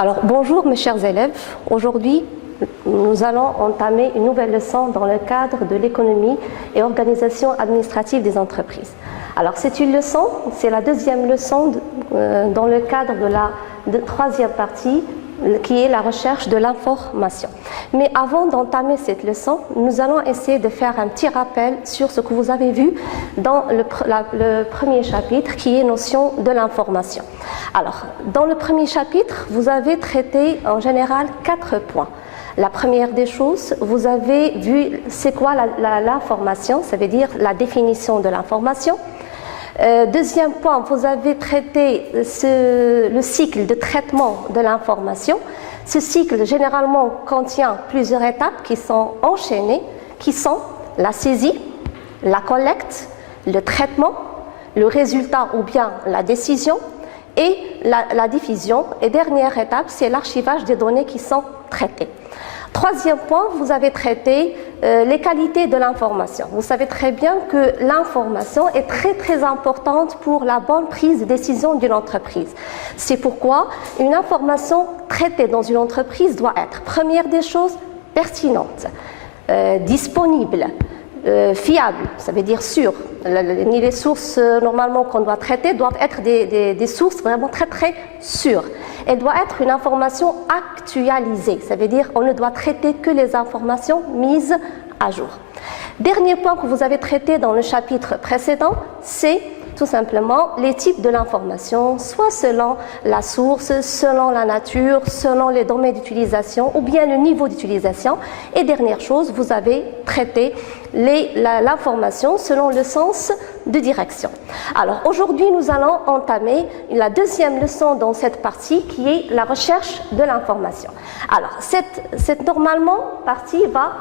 Alors, bonjour mes chers élèves. Aujourd'hui, nous allons entamer une nouvelle leçon dans le cadre de l'économie et organisation administrative des entreprises. Alors, c'est une leçon, c'est la deuxième leçon dans le cadre de la troisième partie qui est la recherche de l'information. Mais avant d'entamer cette leçon, nous allons essayer de faire un petit rappel sur ce que vous avez vu dans le premier chapitre qui est notion de l'information. Alors, dans le premier chapitre, vous avez traité en général 4 points. La première des choses, vous avez vu c'est quoi l'information, ça veut dire la définition de l'information. Deuxième point, vous avez traité le cycle de traitement de l'information. Ce cycle généralement contient plusieurs étapes qui sont enchaînées, qui sont la saisie, la collecte, le traitement, le résultat ou bien la décision et la diffusion. Et dernière étape, c'est l'archivage des données qui sont traitées. Troisième point, vous avez traité les qualités de l'information. Vous savez très bien que l'information est très importante pour la bonne prise de décision d'une entreprise. C'est pourquoi une information traitée dans une entreprise doit être, première des choses, pertinente, disponible, fiable, ça veut dire sûr. Les sources normalement qu'on doit traiter doivent être des sources vraiment très sûres. Elle doit être une information actualisée, ça veut dire on ne doit traiter que les informations mises à jour. Dernier point que vous avez traité dans le chapitre précédent, c'est tout simplement les types de l'information, soit selon la source, selon la nature, selon les domaines d'utilisation ou bien le niveau d'utilisation. Et dernière chose, vous avez traité l'information selon le sens de direction. Alors aujourd'hui, nous allons entamer la deuxième leçon dans cette partie qui est la recherche de l'information. Alors cette normalement partie va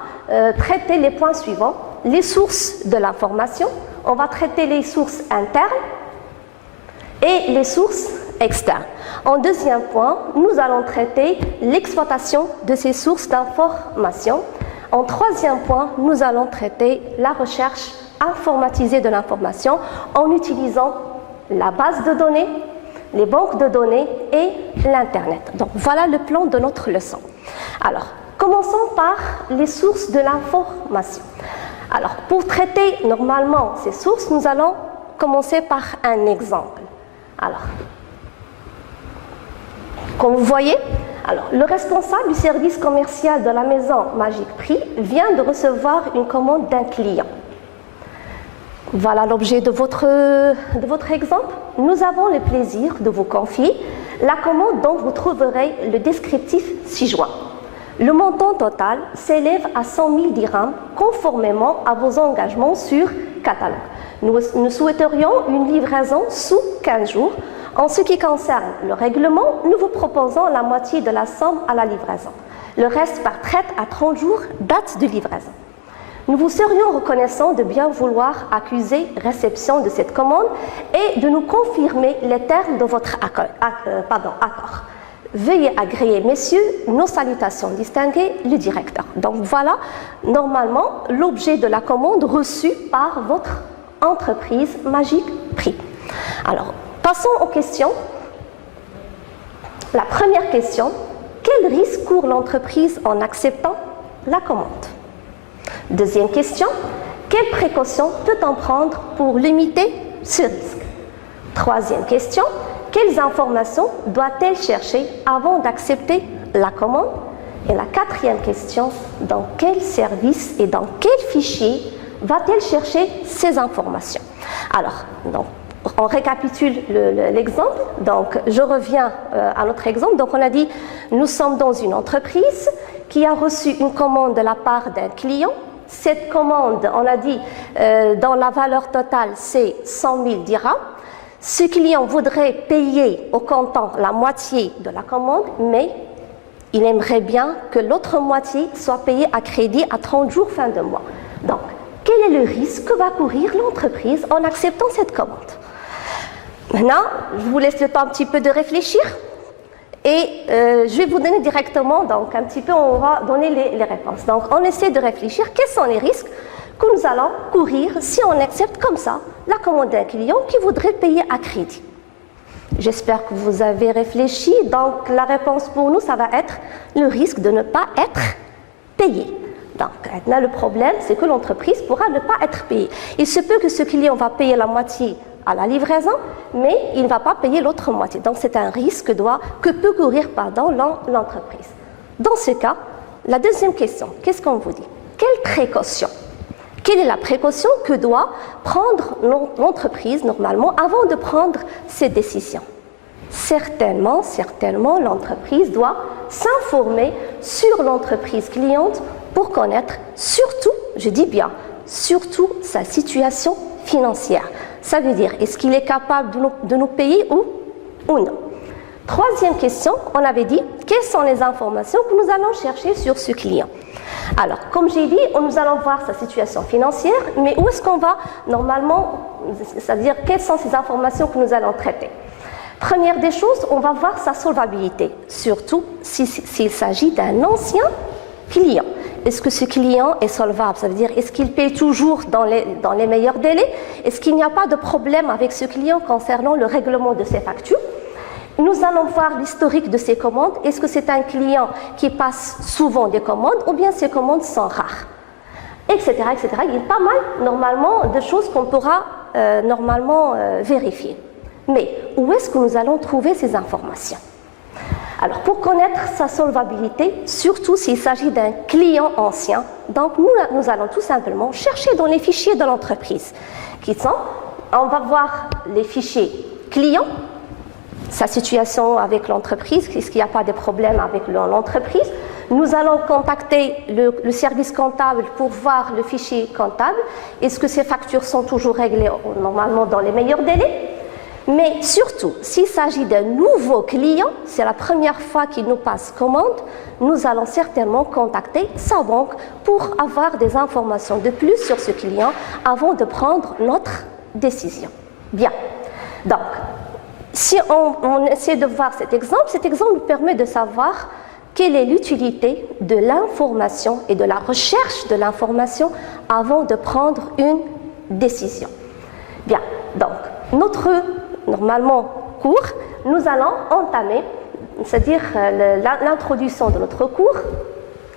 traiter les points suivants, les sources de l'information. On va traiter les sources internes et les sources externes. En deuxième point, nous allons traiter l'exploitation de ces sources d'information. En troisième point, nous allons traiter la recherche informatisée de l'information en utilisant la base de données, les banques de données et l'Internet. Donc voilà le plan de notre leçon. Alors, commençons par les sources de l'information. Alors, pour traiter normalement ces sources, nous allons commencer par un exemple. Alors, comme vous voyez, le responsable du service commercial de la maison Magic Prix vient de recevoir une commande d'un client. Voilà l'objet de votre exemple. Nous avons le plaisir de vous confier la commande dont vous trouverez le descriptif ci-joint. Le montant total s'élève à 100 000 dirhams conformément à vos engagements sur catalogue. Nous souhaiterions une livraison sous 15 jours. En ce qui concerne le règlement, nous vous proposons la moitié de la somme à la livraison. Le reste par traite à 30 jours, date de livraison. Nous vous serions reconnaissants de bien vouloir accuser réception de cette commande et de nous confirmer les termes de votre accord. Veuillez agréer, messieurs, nos salutations distinguées, le directeur. Donc voilà, normalement, l'objet de la commande reçue par votre entreprise Magic Prix. Alors, passons aux questions. La première question, quel risque court l'entreprise en acceptant la commande? Deuxième question, quelles précautions peut-on prendre pour limiter ce risque? Troisième question, quelles informations doit-elle chercher avant d'accepter la commande? Et la quatrième question, dans quel service et dans quel fichier va-t-elle chercher ces informations? Alors, on récapitule l'exemple. Donc, je reviens à notre exemple. Donc, on a dit, nous sommes dans une entreprise qui a reçu une commande de la part d'un client. Cette commande, on a dit, dans la valeur totale, c'est 100 000 dirhams. Ce client voudrait payer au comptant la moitié de la commande, mais il aimerait bien que l'autre moitié soit payée à crédit à 30 jours fin de mois. Donc, quel est le risque que va courir l'entreprise en acceptant cette commande? Maintenant, je vous laisse le temps un petit peu de réfléchir et je vais vous donner directement, donc un petit peu, on va donner les réponses. Donc, on essaie de réfléchir quels sont les risques que nous allons courir si on accepte comme ça la commande d'un client qui voudrait payer à crédit. J'espère que vous avez réfléchi. Donc, la réponse pour nous, ça va être le risque de ne pas être payé. Donc, maintenant, le problème, c'est que l'entreprise pourra ne pas être payée. Il se peut que ce client va payer la moitié à la livraison, mais il ne va pas payer l'autre moitié. Donc, c'est un risque que peut courir l'entreprise. Dans ce cas, la deuxième question, qu'est-ce qu'on vous dit? Quelle précaution? Quelle est la précaution que doit prendre l'entreprise normalement avant de prendre ses décisions? Certainement, l'entreprise doit s'informer sur l'entreprise cliente pour connaître surtout, je dis bien, surtout sa situation financière. Ça veut dire, est-ce qu'il est capable de nous payer ou non? Troisième question, on avait dit, quelles sont les informations que nous allons chercher sur ce client? Alors, comme j'ai dit, nous allons voir sa situation financière, mais où est-ce qu'on va normalement, c'est-à-dire quelles sont ces informations que nous allons traiter? Première des choses, on va voir sa solvabilité, surtout s'il s'agit d'un ancien client. Est-ce que ce client est solvable? Ça veut dire, est-ce qu'il paye toujours dans les meilleurs délais? Est-ce qu'il n'y a pas de problème avec ce client concernant le règlement de ses factures? Nous allons voir l'historique de ses commandes. Est-ce que c'est un client qui passe souvent des commandes ou bien ces commandes sont rares? Etc., etc. Il y a pas mal, normalement, de choses qu'on pourra normalement vérifier. Mais où est-ce que nous allons trouver ces informations? Alors, pour connaître sa solvabilité, surtout s'il s'agit d'un client ancien, donc nous allons tout simplement chercher dans les fichiers de l'entreprise, qui sont, on va voir les fichiers clients, sa situation avec l'entreprise, est-ce qu'il n'y a pas de problème avec l'entreprise. Nous allons contacter le service comptable pour voir le fichier comptable. Est-ce que ces factures sont toujours réglées normalement dans les meilleurs délais? Mais surtout, s'il s'agit d'un nouveau client, c'est la première fois qu'il nous passe commande, nous allons certainement contacter sa banque pour avoir des informations de plus sur ce client avant de prendre notre décision. Bien. Donc, si on essaie de voir cet exemple nous permet de savoir quelle est l'utilité de l'information et de la recherche de l'information avant de prendre une décision. Bien, donc, notre cours, nous allons entamer, c'est-à-dire l'introduction de notre cours.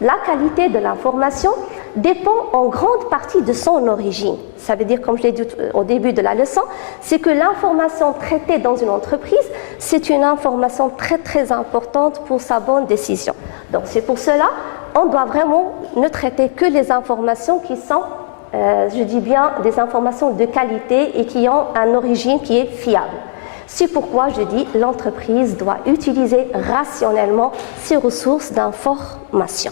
La qualité de l'information dépend en grande partie de son origine. Ça veut dire, comme je l'ai dit au début de la leçon, c'est que l'information traitée dans une entreprise, c'est une information très très importante pour sa bonne décision. Donc c'est pour cela, on doit vraiment ne traiter que les informations qui sont, je dis bien, des informations de qualité et qui ont une origine qui est fiable. C'est pourquoi je dis l'entreprise doit utiliser rationnellement ses ressources d'information.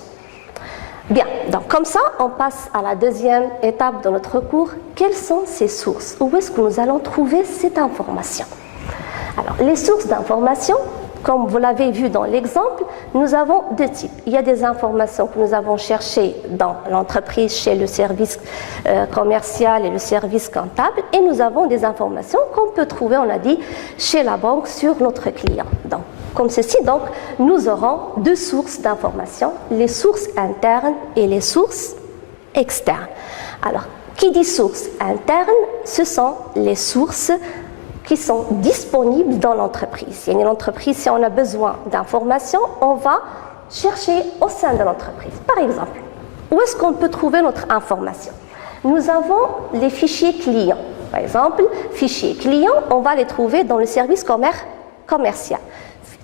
Bien, donc comme ça, on passe à la deuxième étape de notre cours. Quelles sont ces sources? Où est-ce que nous allons trouver cette information? Alors, les sources d'information, comme vous l'avez vu dans l'exemple, nous avons deux types. Il y a des informations que nous avons cherchées dans l'entreprise, chez le service commercial et le service comptable, et nous avons des informations qu'on peut trouver, on a dit, chez la banque sur notre client. Donc, comme ceci, donc, nous aurons deux sources d'informations, les sources internes et les sources externes. Alors, qui dit sources internes, ce sont les sources qui sont disponibles dans l'entreprise. Il y a une entreprise, si on a besoin d'informations, on va chercher au sein de l'entreprise. Par exemple, où est-ce qu'on peut trouver notre information? Nous avons les fichiers clients. Par exemple, fichiers clients, on va les trouver dans le service commercial.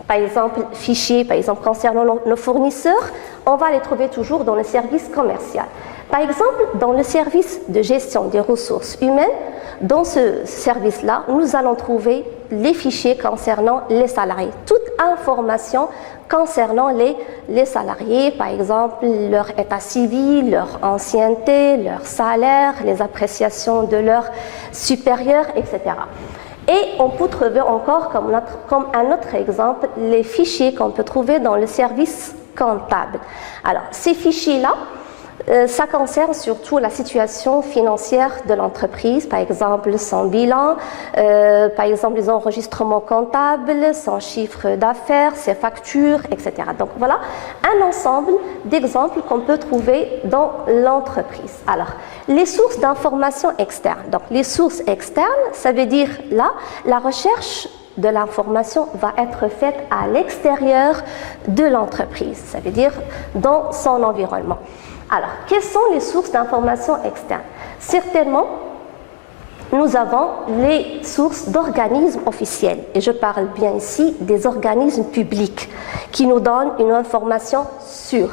Par exemple, fichiers concernant nos fournisseurs, on va les trouver toujours dans le service commercial. Par exemple, dans le service de gestion des ressources humaines, dans ce service-là, nous allons trouver les fichiers concernant les salariés. Toute information concernant les salariés, par exemple, leur état civil, leur ancienneté, leur salaire, les appréciations de leurs supérieurs, etc. Et on peut trouver encore, comme un autre exemple, les fichiers qu'on peut trouver dans le service comptable. Alors, ces fichiers-là, ça concerne surtout la situation financière de l'entreprise, par exemple son bilan, par exemple les enregistrements comptables, son chiffre d'affaires, ses factures, etc. Donc voilà un ensemble d'exemples qu'on peut trouver dans l'entreprise. Alors, les sources d'information externes. Donc les sources externes, ça veut dire là la recherche de l'information va être faite à l'extérieur de l'entreprise, ça veut dire dans son environnement. Alors, quelles sont les sources d'information externes? Certainement, nous avons les sources d'organismes officiels, et je parle bien ici des organismes publics qui nous donnent une information sûre.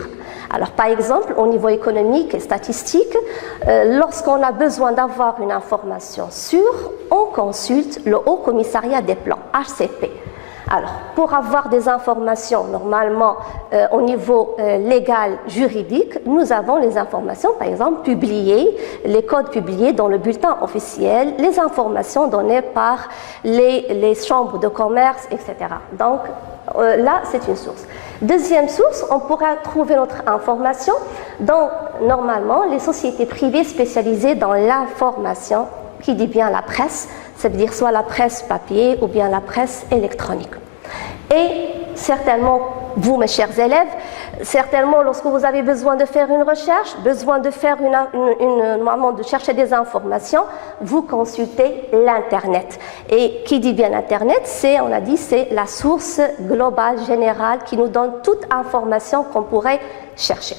Alors, par exemple, au niveau économique et statistique, lorsqu'on a besoin d'avoir une information sûre, on consulte le Haut Commissariat des plans, HCP. Alors, pour avoir des informations normalement au niveau légal, juridique, nous avons les informations, par exemple, publiées, les codes publiés dans le bulletin officiel, les informations données par les chambres de commerce, etc. Donc, là, c'est une source. Deuxième source, on pourra trouver notre information dans, normalement, les sociétés privées spécialisées dans l'information, qui dit bien la presse, ça veut dire soit la presse papier ou bien la presse électronique. Et certainement, vous, mes chers élèves, certainement, lorsque vous avez besoin de faire une recherche, besoin de faire de chercher des informations, vous consultez l'Internet. Et qui dit bien Internet, on a dit, c'est la source globale, générale, qui nous donne toute information qu'on pourrait chercher.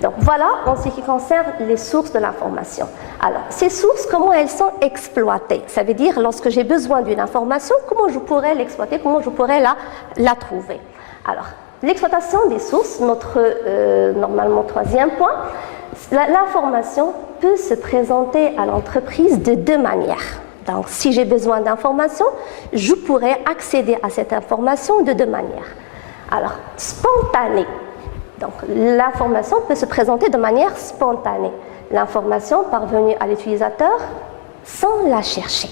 Donc voilà en ce qui concerne les sources de l'information. Alors, ces sources, comment elles sont exploitées? Ça veut dire, lorsque j'ai besoin d'une information, comment je pourrais l'exploiter, comment je pourrais la trouver? Alors, l'exploitation des sources, normalement troisième point, l'information peut se présenter à l'entreprise de deux manières. Donc, si j'ai besoin d'informations, je pourrais accéder à cette information de deux manières. Alors, spontanée. Donc, l'information peut se présenter de manière spontanée. L'information parvenue à l'utilisateur sans la chercher.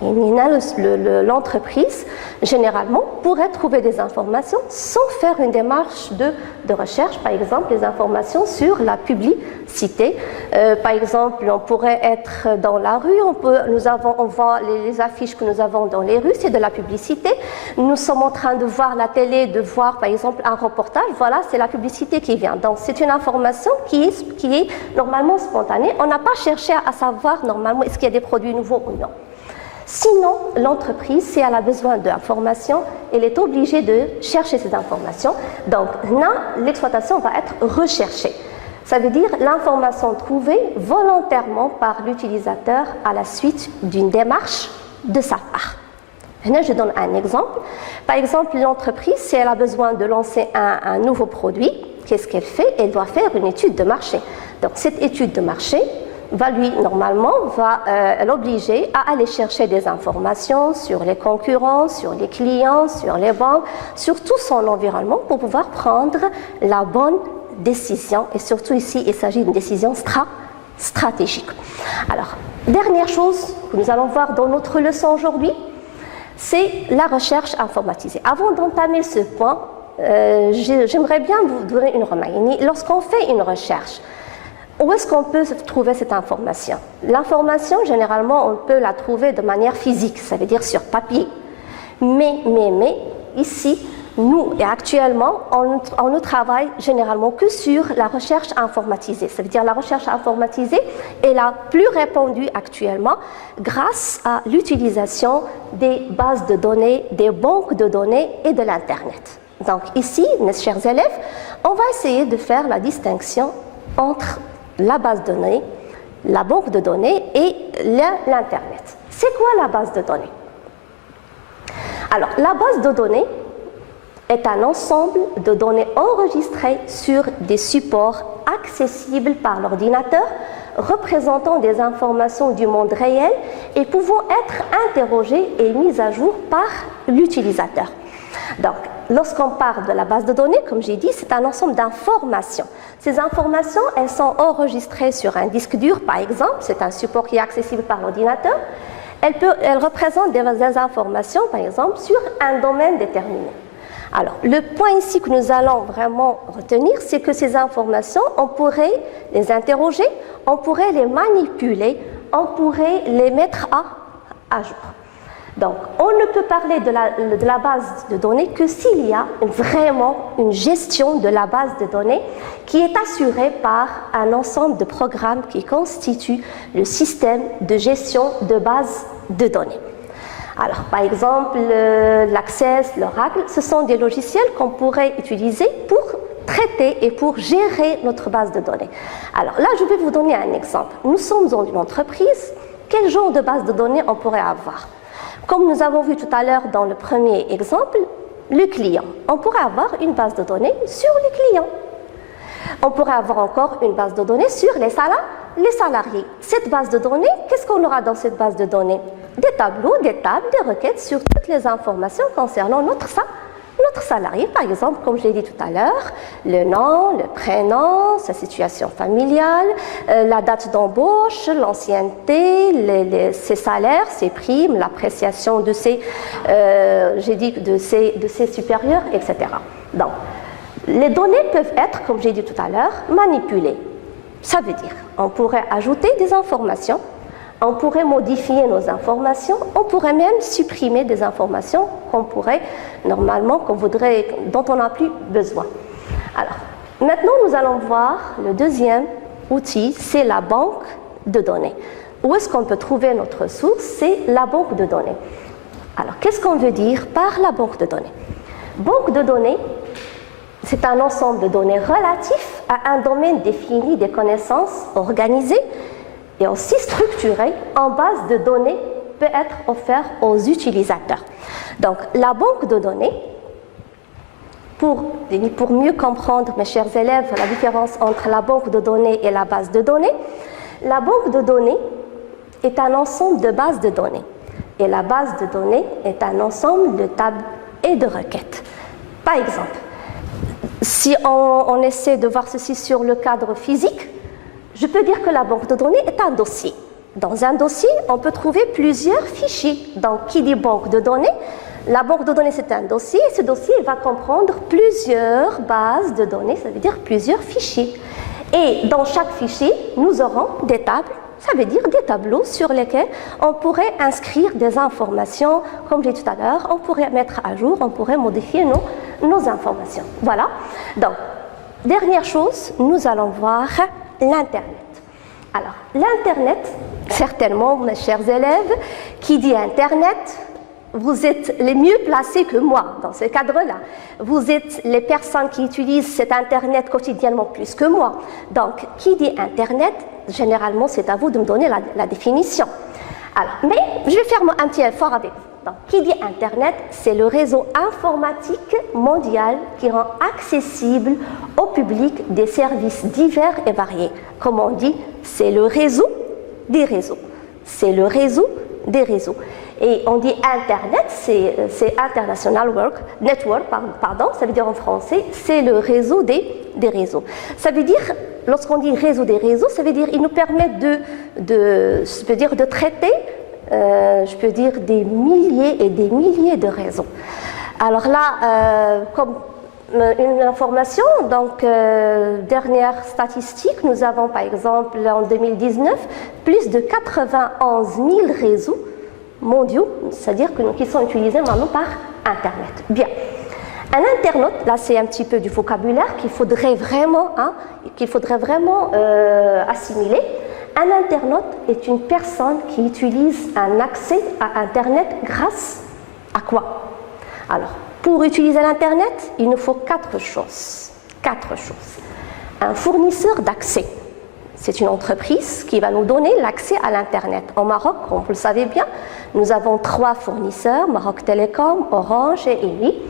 L'entreprise, généralement, pourrait trouver des informations sans faire une démarche de recherche, par exemple, les informations sur la publicité. Par exemple, on pourrait être dans la rue, on voit les affiches que nous avons dans les rues, c'est de la publicité. Nous sommes en train de voir la télé, de voir, par exemple, un reportage, voilà, c'est la publicité qui vient. Donc, c'est une information qui est normalement spontanée. On n'a pas cherché à savoir, normalement, est-ce qu'il y a des produits nouveaux ou non. Sinon, l'entreprise, si elle a besoin d'informations, elle est obligée de chercher ces informations. Donc, là, l'exploitation va être recherchée. Ça veut dire l'information trouvée volontairement par l'utilisateur à la suite d'une démarche de sa part. Là, je donne un exemple. Par exemple, l'entreprise, si elle a besoin de lancer un nouveau produit, qu'est-ce qu'elle fait? Elle doit faire une étude de marché. Donc, cette étude de marché va l'obliger à aller chercher des informations sur les concurrents, sur les clients, sur les banques, sur tout son environnement pour pouvoir prendre la bonne décision. Et surtout ici, il s'agit d'une décision stratégique. Alors, dernière chose que nous allons voir dans notre leçon aujourd'hui, c'est la recherche informatisée. Avant d'entamer ce point, j'aimerais bien vous donner une remarque. Lorsqu'on fait une recherche, où est-ce qu'on peut trouver cette information? L'information, généralement, on peut la trouver de manière physique, ça veut dire sur papier. Mais ici, nous, et actuellement, on ne travaille généralement que sur la recherche informatisée. Ça veut dire la recherche informatisée est la plus répandue actuellement grâce à l'utilisation des bases de données, des banques de données et de l'Internet. Donc ici, mes chers élèves, on va essayer de faire la distinction entre la base de données, la banque de données et l'Internet. C'est quoi la base de données? Alors, la base de données est un ensemble de données enregistrées sur des supports accessibles par l'ordinateur, représentant des informations du monde réel et pouvant être interrogées et mises à jour par l'utilisateur. Donc, lorsqu'on parle de la base de données, comme j'ai dit, c'est un ensemble d'informations. Ces informations, elles sont enregistrées sur un disque dur, par exemple, c'est un support qui est accessible par l'ordinateur. Elles représentent des informations, par exemple, sur un domaine déterminé. Alors, le point ici que nous allons vraiment retenir, c'est que ces informations, on pourrait les interroger, on pourrait les manipuler, on pourrait les mettre à jour. Donc, on ne peut parler de la base de données que s'il y a vraiment une gestion de la base de données qui est assurée par un ensemble de programmes qui constituent le système de gestion de base de données. Alors, par exemple, l'Access, l'Oracle, ce sont des logiciels qu'on pourrait utiliser pour traiter et pour gérer notre base de données. Alors là, je vais vous donner un exemple. Nous sommes dans une entreprise. Quel genre de base de données on pourrait avoir? Comme nous avons vu tout à l'heure dans le premier exemple, le client. On pourrait avoir une base de données sur les clients. On pourrait avoir encore une base de données sur les salariés. Cette base de données, qu'est-ce qu'on aura dans cette base de données? Des tableaux, des tables, des requêtes sur toutes les informations concernant notre salarié, par exemple, comme je l'ai dit tout à l'heure, le nom, le prénom, sa situation familiale, la date d'embauche, l'ancienneté, ses salaires, ses primes, l'appréciation de ses supérieurs, etc. Donc, les données peuvent être, comme j'ai dit tout à l'heure, manipulées. Ça veut dire, on pourrait ajouter des informations, on pourrait modifier nos informations, on pourrait même supprimer des informations qu'on pourrait, normalement, dont on n'a plus besoin. Alors, maintenant, nous allons voir le deuxième outil, c'est la banque de données. Où est-ce qu'on peut trouver notre source? C'est la banque de données. Alors, qu'est-ce qu'on veut dire par la banque de données? Banque de données, c'est un ensemble de données relatifs à un domaine défini des connaissances organisées et aussi structurées en base de données peut être offert aux utilisateurs. Donc, la banque de données, pour mieux comprendre, mes chers élèves, la différence entre la banque de données et la base de données, la banque de données est un ensemble de bases de données et la base de données est un ensemble de tables et de requêtes. Par exemple, si on essaie de voir ceci sur le cadre physique, je peux dire que la banque de données est un dossier. Dans un dossier, on peut trouver plusieurs fichiers. Donc, qui dit banque de données? La banque de données, c'est un dossier. Et ce dossier va comprendre plusieurs bases de données, ça veut dire plusieurs fichiers. Et dans chaque fichier, nous aurons des tables, ça veut dire des tableaux sur lesquels on pourrait inscrire des informations. Comme j'ai dit tout à l'heure, on pourrait mettre à jour, on pourrait modifier nos informations. Voilà. Donc, dernière chose, nous allons voir l'Internet. Alors, l'Internet, certainement, mes chers élèves, qui dit Internet, vous êtes les mieux placés que moi dans ce cadre-là. Vous êtes les personnes qui utilisent cet Internet quotidiennement plus que moi. Donc, qui dit Internet, généralement, c'est à vous de me donner la définition. Alors, mais je vais faire un petit effort avec vous. Donc, qui dit Internet, c'est le réseau informatique mondial qui rend accessible au public des services divers et variés. Comme on dit, c'est le réseau des réseaux. C'est le réseau des réseaux. Et on dit Internet, c'est International Network, ça veut dire en français, c'est le réseau des réseaux. Ça veut dire, lorsqu'on dit réseau des réseaux, ça veut dire qu'il nous permet de traiter, je peux dire, des milliers et des milliers de réseaux. Alors là, comme une information, donc dernière statistique, nous avons par exemple en 2019 plus de 91 000 réseaux mondiaux, c'est-à-dire qui sont utilisés maintenant par Internet. Bien. Un internaute, là c'est un petit peu du vocabulaire qu'il faudrait vraiment, assimiler. Un internaute est une personne qui utilise un accès à Internet grâce à quoi? Alors, pour utiliser l'Internet, il nous faut quatre choses. Un fournisseur d'accès. C'est une entreprise qui va nous donner l'accès à l'Internet. Au Maroc, comme vous le savez bien, nous avons 3 fournisseurs, Maroc Télécom, Orange et Eni.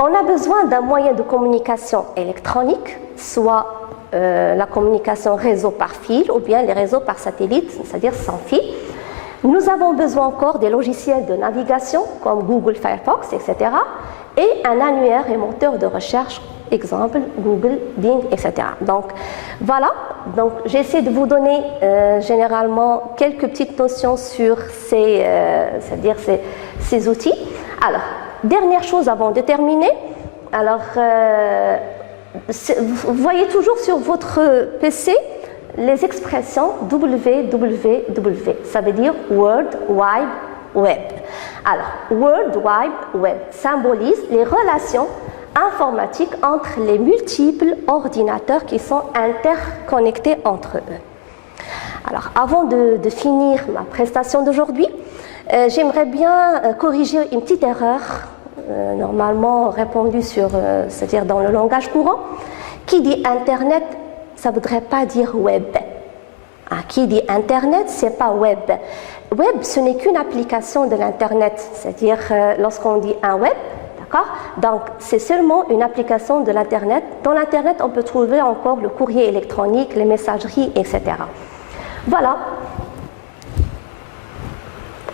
On a besoin d'un moyen de communication électronique, soit la communication réseau par fil ou bien les réseaux par satellite, c'est-à-dire sans fil. Nous avons besoin encore des logiciels de navigation comme Google Firefox, etc. et un annuaire et moteur de recherche, exemple Google, Bing, etc. Donc voilà, donc j'essaie de vous donner généralement quelques petites notions sur ces outils. Alors, dernière chose avant de terminer, alors vous voyez toujours sur votre PC les expressions www, ça veut dire World Wide Web. Alors, World Wide Web symbolise les relations informatiques entre les multiples ordinateurs qui sont interconnectés entre eux. Alors, avant de finir ma prestation d'aujourd'hui, J'aimerais bien corriger une petite erreur, normalement répandue c'est-à-dire dans le langage courant. Qui dit Internet, ça ne voudrait pas dire web. Qui dit Internet, ce n'est pas web. Web, ce n'est qu'une application de l'Internet, c'est-à-dire lorsqu'on dit un web, d'accord, donc c'est seulement une application de l'Internet. Dans l'Internet, on peut trouver encore le courrier électronique, les messageries, etc. Voilà.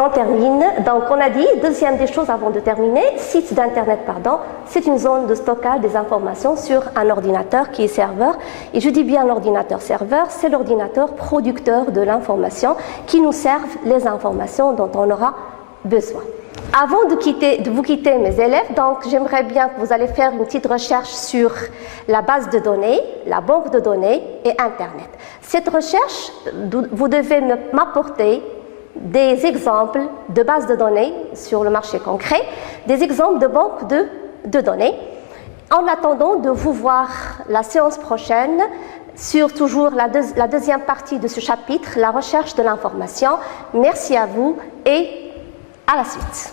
On termine. Donc, on a dit, deuxième des choses avant de terminer, site d'Internet, pardon, c'est une zone de stockage des informations sur un ordinateur qui est serveur. Et je dis bien l'ordinateur serveur, c'est l'ordinateur producteur de l'information qui nous serve les informations dont on aura besoin. Avant de vous quitter, mes élèves, donc j'aimerais bien que vous allez faire une petite recherche sur la base de données, la banque de données et Internet. Cette recherche, vous devez m'apporter des exemples de bases de données sur le marché concret, des exemples de banques de données. En attendant de vous voir la séance prochaine sur toujours la deuxième partie de ce chapitre, la recherche de l'information. Merci à vous et à la suite.